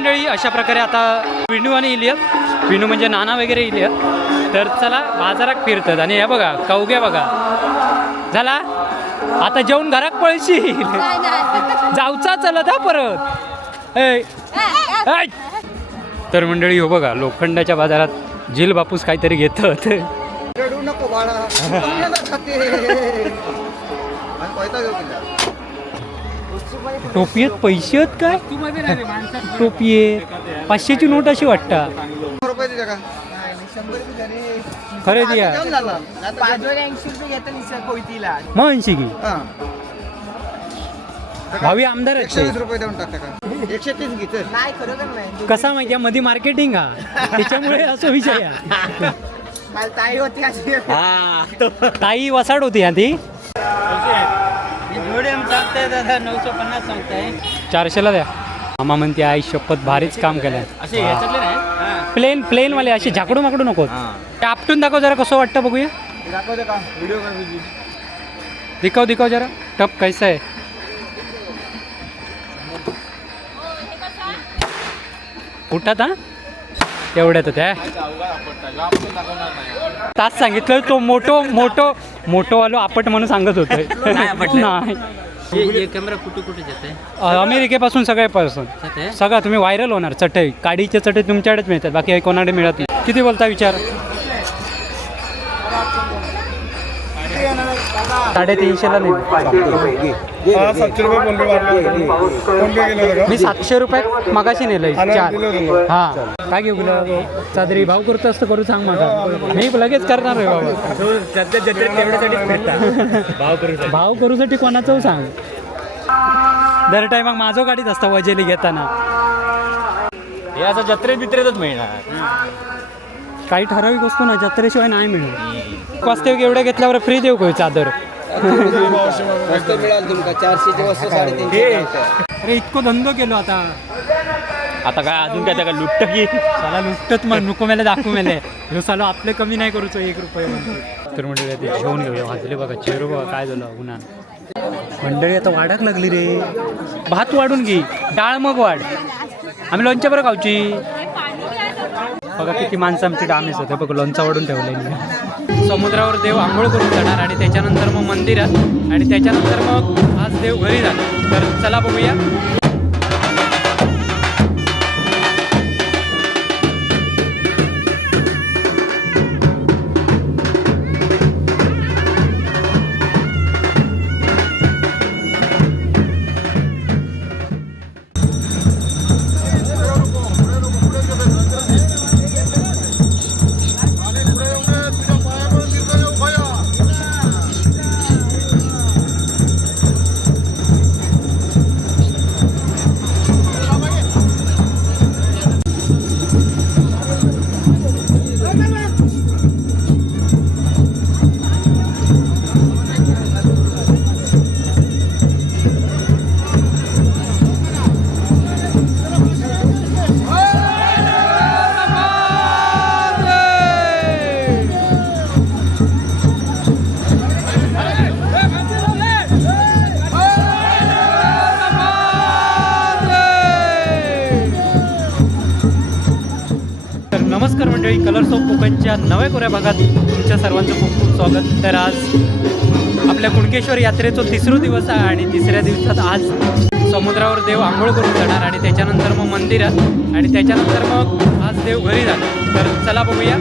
मंडळी, अशा प्रकारे आता विनू आणि इलियत, विनू म्हणजे नाना वगैरे इलियत, तर चला बाजारात फिरतात. आणि हे बघा कवग्या बघा, झाला आता जेवून घरात पळशील, जाऊचा चलत हा परत. तर मंडळी हो बघा, लोखंडाच्या बाजारात झील बापूस काहीतरी घेतात. रडू नको बाळा, टोपी आहेत, पैसे आहेत काय, टोपी आहे 500ची नोट अशी वाटतं. खरे द्या मग 80 की भावी आमदार आहेत ते. 120 रुपये देऊन टाकता का? 130 घे तर. नाही खरोखर नाही. कसा माहिती आहे, मध्ये मार्केटिंग हा, त्याच्यामुळे असं विषय आहे. ताई होती अशी. ताई वसाड होती हा ती. दादा 950 सांगताय. 400ला द्या. मामा म्हणते आई शपथ भारीच काम केलंय. प्लेन वाले असे झाकडू माकडू नको. ते आपटून दाखव जरा, कसं वाटतं बघूया. दाखवते का व्हिडिओ कर दिखाव जरा टप कैसा आहे. उठत हा एवढ्यात त्या तास सांगितलं तो मोठो वालो आपट म्हणून सांगत होते. नाही कॅमेरा कुठे जाते. अमेरिकेपासून सगळ्यापासून सगळं तुम्ही व्हायरल होणार. चटई काडीचे चटई तुमच्याकडेच मिळतात, बाकी कोणाकडे मिळत नाही. किती बोलता विचार. 350ला नाही. मी 700 रुपयात मगाशी नेलंय 4. हा काय घेऊ तुला चादरी भाव करतो असतं करू सांग मला, मी लगेच करणार आहे बाबा. भाव करूसाठी कोणाचं सांग. दर टायमाक माझं गाडीत असतं वजेली घेताना. हे असं जत्रेत बित्रेतच मिळणार. काही ठराविक वस्तू ना जत्रेशिवाय नाही मिळणार. वास्तविक एवढ्या घेतल्यावर फ्री देऊ काही चादर. मिळाल तुमका 400ची वस्तू 350. अरे इतकं धंदो केलो आता काय अजून काय त्या लुट्ट की साला लुटत मग नको मेले दाखवू मेले. ह्यो साला आपले कमी नाही करूचो 1 रुपये म्हणजे. तर मंडळी ते घेऊन घेऊया. वाजले बघा चेहरो बघा काय झालं उन्हात. मंडळी आता वाढाक लागली रे. भात वाढून घे, डाळ मग वाढ. आम्ही लोणच्या बरं खाऊची. बघा किती माणसं आमची डामेस होते. बघ लोणचा वाढून ठेवले. समुद्रावर देव आंघोळ करून जाणार आणि त्याच्यानंतर मग मंदिरात आणि त्याच्यानंतर मग आज देव घरी जाणार. तर चला बघूया. नमस्कार मंडळी, कलर्स ऑफ कोकणच्या नव्या कोऱ्या भागात तुमच्या सर्वांचं खूप खूप स्वागत. तर आज आपल्या कुणकेश्वर यात्रेचा 3रा दिवस आहे आणि 3ऱ्या दिवसात आज समुद्रावर देव आंघोळ करून जाणार आणि त्याच्यानंतर मग मंदिरात आणि त्याच्यानंतर मग आज देव घरी जाणार. तर चला बघूया.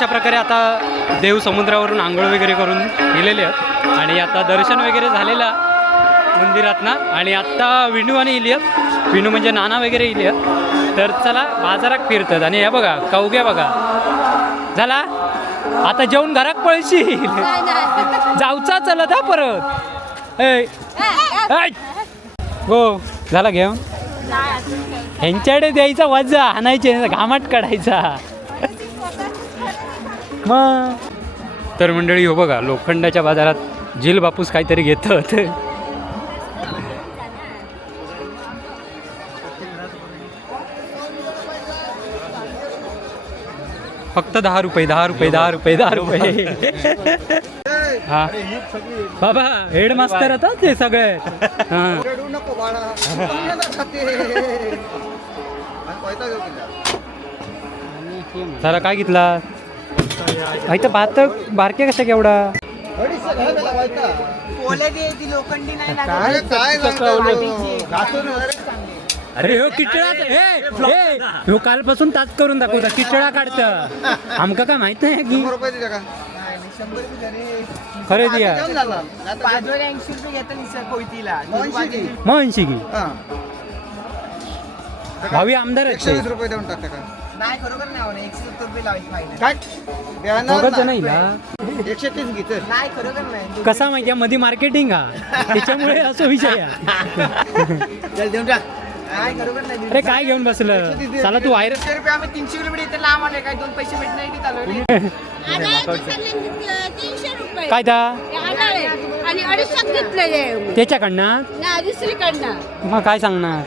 अशा प्रकारे आता देव समुद्रावरून आंघोळ वगैरे करून गेलेले आहेत आणि आता दर्शन वगैरे झालेलं मंदिरात ना. आणि आत्ता विणू आणि इलियत, विणू म्हणजे नाना वगैरे इलियत. तर चला बाजारात फिरतात आणि हे बघा कवग्या बघा. झाला आता जेवून घरात पळशील जाऊचा चलत हा परत. हो झाला घेऊन ह्यांच्याकडे द्यायचा वजा आणायचे घामाट काढायचा मग. तर मंडळी हो बघा लोखंडाच्या बाजारात झील बापूस काहीतरी घेतात. फक्त 10 रुपये 10 रुपये 10 रुपये 10 रुपये. हा बाबा हेडमास्तर होता ते सगळे. हां रडू नको बाळा खाते सारा काय घेतला तर भात बारके कशा केवढा. लोखंडी नाही अरे हो किचडा हो कालपासून ताच करून दाखवता किचडा काढतं आमका काय माहित नाही की खरे दिया 80 रुपये घेतात कोयतीला मग 80 की भावी आमदार आहेत ते. 120 रुपये देऊन टाकता का नाही खरोखर नाही 170 रुपये लावायची फायनल काय दोघंच नाही ना 130 घेत नाही खरोखर नाही कसा माहिती मध्ये मार्केटिंग हा त्याच्यामुळे असं विषय चल देऊन टाक नाही खरोखर नाही अरे काय घेऊन बसलं चला तू बाहेर 300 रुपये आम्ही 300 रुपये इथे लांब आले काय 2 पैसे भेटणार की चालू काय ता आणि 250 घेतलेले त्याच्याकडनं ना दुसरीकडनं. मग काय सांगणार.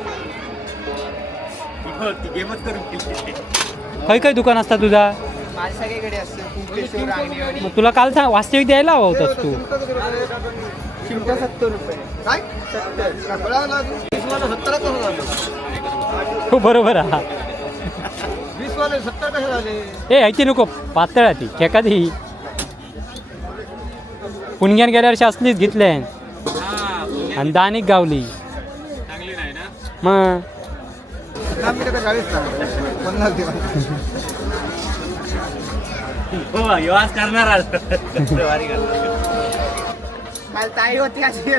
काही काही दुकान असतात तुझा माझ्या सगळीकडे असतं कुंकेश्वर आंगणेवाडी मग तुला काल सांग वास्तविक द्यायला हवा होतास तू. चिमटा 70 रुपये काय 70 वाला 70 कसं झालं हो बरोबर हा 20 वाले 70 कसे झाले ए ऐकी नको पातळ ती एखादी पुणग्यान गेल्या वर्षी असलीच घेतले आणि दानिक गावली मग. आम्ही तर 40 ना 50 दिवस काल ताई होती अशी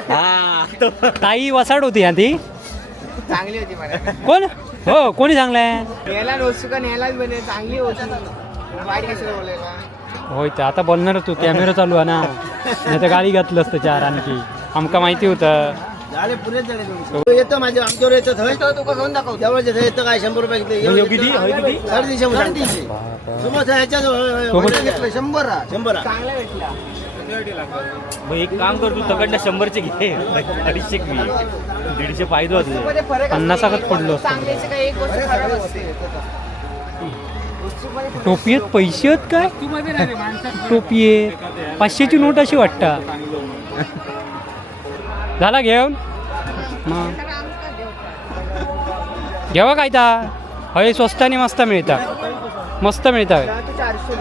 ताई वसाड होती हा ती चांगली होती मला कोण हो कोणी सांगलंय याला रोज का न्यायलाच बने चांगली होती वाईट कशाला बोलायला होय ते आता बोलणार तू कॅमेरा चालू आहे ना नाही तर गाडी घातलं असतं चार आणखी आमका माहिती होतं. झाले पुरेच झाले येतो माझ्या आमच्यावर येतो तुका घेऊन दाखव जवळचे येतं काय 100 रुपये किती 350 समोर ह्याच्यात 100 चांगला भेटला. मग एक काम कर तू तकडनं 100चे घे 250 घे 150 पाहिजे होते 50 पडलो असतो. चांगल्याचे काही एक गोष्ट खराब असते टोपी आहेत पैसे आहेत काय टोपी आहे 500ची नोट अशी वाटतं. झाला घेऊन मग घेवा काय ता हय स्वस्तानी मस्त मिळतात मस्त मिळतात. 400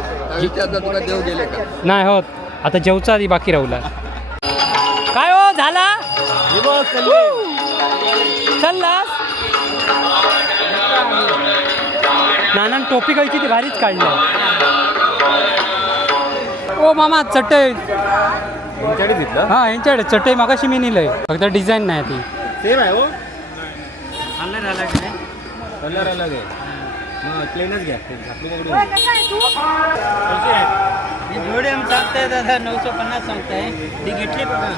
रुपये देव गेले का नाही होत आता जेवचा आधी बाकी राहुला काय हो झाला चाललास नाना टोपी काही ती भारीच काढली. ओ मामा चटई हा यांच्याकडे चटई मागाशी मी नेलंय फक्त डिझाईन नाही ती सेम आहे हो कलर अलग आहे कलर अलग आहे मग प्लेनच घ्या जोडी आम सांगताय दादा 950 सांगताय ती घेतली बघा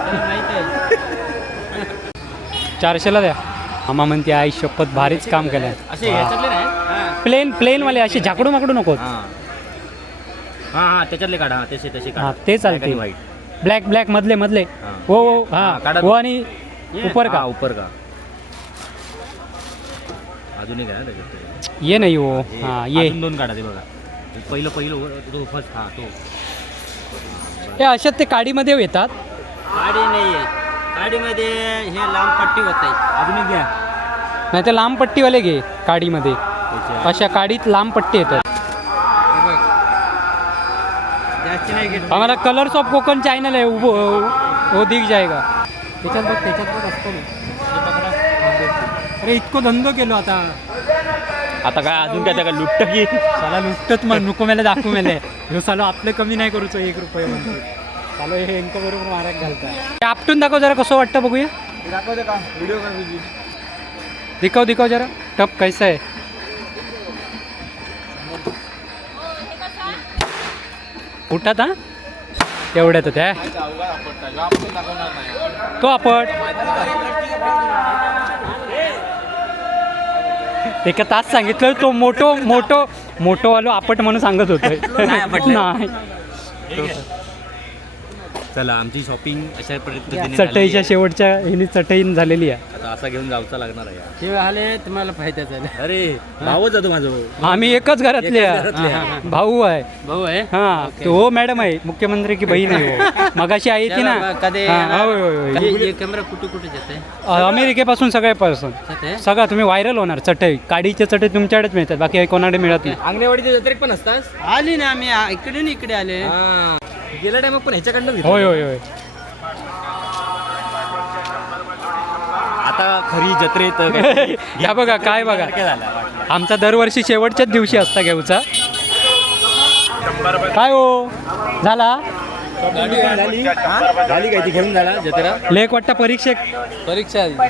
माहित आहे 400ला द्या. आम्हा म्हणते आई शपथ भारीच काम केलंय. असे ह्याच्यातले नाही प्लेन वाले असे झाकडू माकडू नको. हां हां त्याच्यातले काढा तसे तसे हा काढा ते चालते व्हाईट ब्लॅक मधले हा. हो हो हा, काढा. हा हो आणि उपर का ऊपर का अजून एक आहे ना त्याच्यात ये नाही हो हा ये अजून 2 काढा ते बघा पहिलं तो फर्स्ट हा तो हे अशात ते काडीमध्ये येतात. गाडी नाही आहे गाडीमध्ये हे लांब पट्टी होत आहे अजून एक घ्या नाही तर लांब पट्टीवाले घे काडीमध्ये अशा काडीत लांब पट्टी येतात. जास्त नाही घेत आम्हाला कलर्स ऑफ कोकण चॅनल आहे हो दिख जाएगा त्याच्यात बघ असतं अरे इतकं धंदो केलो आता आता काय अजून काय त्या लुटत की साला लुटत मग नको मला दाखवू मेले ह्यो सालो आपलं कमी नाही करूचो 1 रुपये म्हणतो सालो हे अंक बरोबर मारायला घालता ते आपटून दाखव जरा कसं वाटतं बघूया दाखवते का व्हिडिओ कर तुझी दिखाव जरा टप कैसा आहे उठत हा तेवढ्यात त्या तो आपट एका तास सांगितलं तो मोठो वालो आपट म्हणून सांगत होतोय नाही चला आमची शॉपिंग अशा पद्धतीने चटईच्या शेवटच्या ह्यानी चटईन झालेली आहे आता असा घेऊन जाऊचा लागणार आहे ते आले तुम्हाला फायदा झाला. अरे भावच जातो माझं आम्ही एकच घरातले आहे. भाऊ आहे भाऊ आहे हा तो हो मॅडम आहे मुख्यमंत्री की बहीण आहे हो. मगाशी आहे ती ना कधी हा, होय, होय, होय. ये कॅमेरा कुठे कुठे जाते अमेरिकेपासून सगळ्यापासून जाते सगळा तुम्ही व्हायरल होणार चटई काडीचे चटई तुमच्याकडेच मिळतात बाकी कोणाकडे मिळत नाही अंगणवाडीच्या जत्रेत पण असतात आली ना आम्ही इकडे इकडे आले गेल्या टाइम पण ह्याच्याकडनं होय होय होय आता खरी जत्रेत या बघा काय बघा आमचा दरवर्षी शेवटच्याच दिवशी असता घेऊचा काय हो झाला झाली काय ती घेऊन झाला जत्रा लेख वाटतं परीक्षा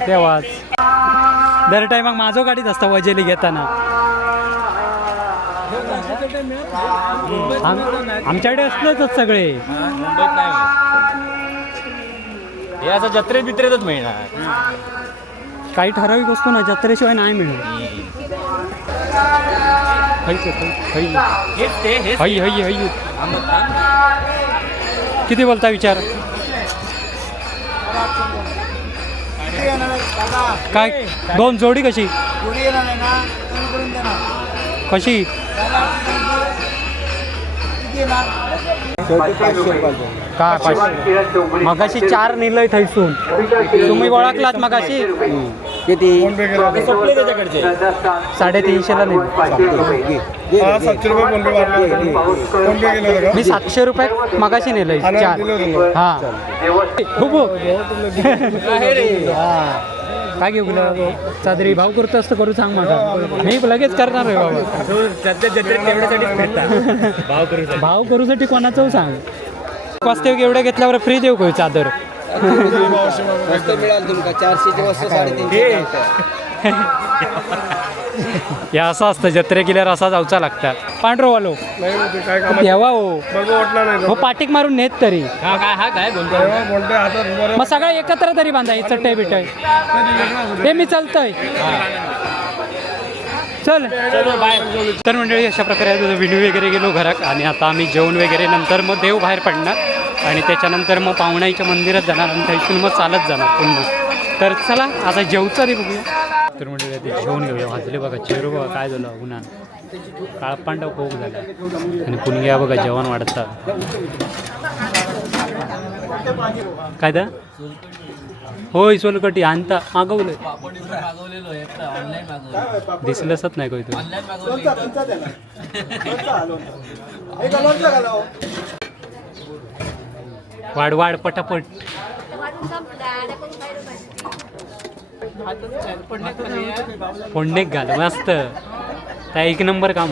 तेव्हाच दर टायमाक माझो गाडीत असता वजेली घेताना आमच्याकडे असलंच सगळे मुंबईत नाही हे असं जत्रेत बित्रेतच मिळणार काही ठराविक वस्तू ना जत्रेशिवाय नाही मिळत हेच ते हेच हई किती बोलता विचार काय 2 जोडी कशी कशी काय पाचशे मगाशी 4 नेलंय थैसून तुम्ही ओळखलात मगाशी किती 350ला नेलं मी 700 रुपयात मगाशी नेलंय 4 हा काय घेऊ चादरी भाव करतो असतं करू सांग माझा मी लगेच करणार आहे बाबा भाव करूसाठी कोणाचं सांग वास्तव एवढ्या घेतल्यावर फ्री देऊ का चादर मिळाल तुमका 400ची वस्तू 350 हे असं असतं जत्रे गेल्यावर असा जाऊचा लागतात पांढरो वालो देवा हो पाटीक मारून नेत तरी मग सगळं एकत्र तरी बांधाय चटई बिटई हे मी चालतंय चल तर मंडळी अशा प्रकारे व्हिडिओ वगैरे गेलो घरात आणि आता आम्ही जेवण वगैरे नंतर मग देव बाहेर पडणार आणि त्याच्यानंतर मग पाहुणाईच्या मंदिरात जाणार आणि थैसून मग चालत जाणार पुन्हा तर चला आता जेवचा रे बघूया तर म्हणजे ते जेवण घेऊया वाजले बघा चेहरो बघा काय झालं उन्हान काळपांडव खूप झाला आणि पुणग्या बघा जेवण वाढतात काय दा होय सोलकटी आणता मागवलंय दिसलंच नाही काही वाढ वाढ पटापट फोडणेक घाल मस्त त्या 1 नंबर काम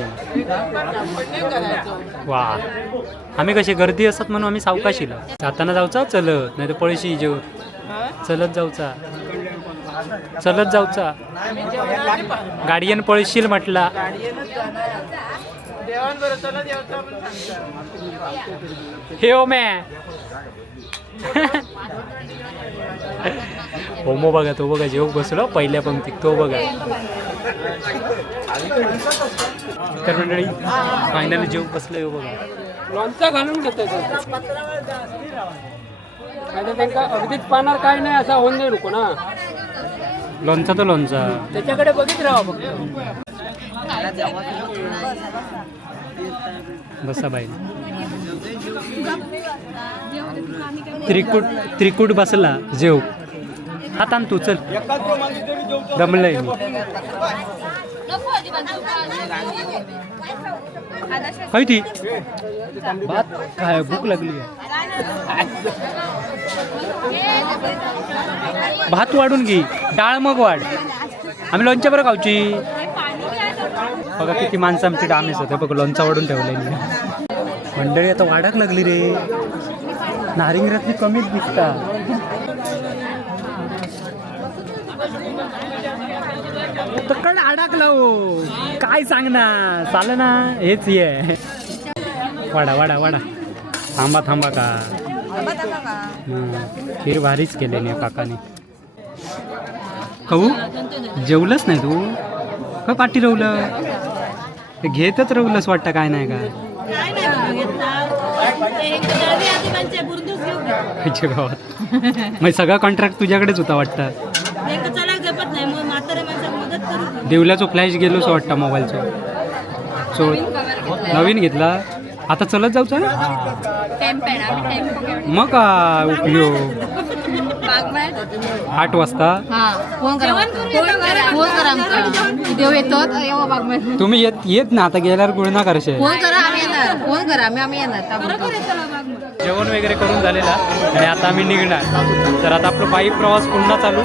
वा आम्ही कशी गर्दी असतात म्हणून आम्ही सावकाशीला जाताना जाऊचा चलत नाही तर पळशी जेव चलत जाऊचा गाडीयन पळशील म्हटला हे ओ मॅ होमो बघा तो बघा जेव बसलो पहिल्या पंक्तीत तो बघा तर मंडळी फायनली जेव बसलं हो बघा लोणचं घालून घेतोय त्यांना अगदीच पाणार काय नाही असा होऊन नाही नको ना लोणचा तो लोणचा त्याच्याकडे बघित राहा फक्त बसा बाई त्रिकूट बसला जेव हात आण तू चल दमलंय मी काय ती भात काय भूक लागली भात वाढून घे डाळ मग वाढ आम्ही लोणच्या बरं खाऊची बघा किती माणसं आमची डामेस होते बघ लोणचा वाढून ठेवलेली मंडळी आता वाढाक लागली रे नारिंगरातली कमीच दिसता तकड अडकला हो काय सांगणार चाल ना हेच ये वाडा वाडा वाडा थांबा थांबा का खीर भारीच केले नाही काकाने कहू जेवलंच नाही तू का पाठी रवलं ते घेतच रवलंच वाटतं काय नाही का आईच्या गावात मग सगळा कॉन्ट्रॅक्ट तुझ्याकडेच होता वाटतं देवल्याचो फ्लॅश गेलोच वाटतं मोबाईलचो सो नवीन घेतला आता चलत जाऊचा मग का उपयोग 8 वाजता देव येतो येवा बागमाय तुम्ही येत ना आता गेल्यावर गुळणा करशे फोन करा आम्ही येणार फोन करा आम्ही येणार जेवण वगैरे करून झालेला आणि आता आम्ही निघणार तर आता आपलं बाईक प्रवास पुन्हा चालू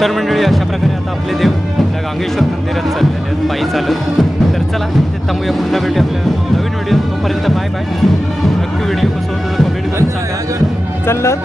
तर मंडळी अशा प्रकारे आता आपले देव त्या गांगेश्वर मंदिरात चाललेले आहेत पायी चालत तर चला ते थांबूया पुन्हा भेटू आपल्या नवीन व्हिडिओ तोपर्यंत बाय बाय नक्की व्हिडिओ कसं होतं कमेंट करून सांगा चाललं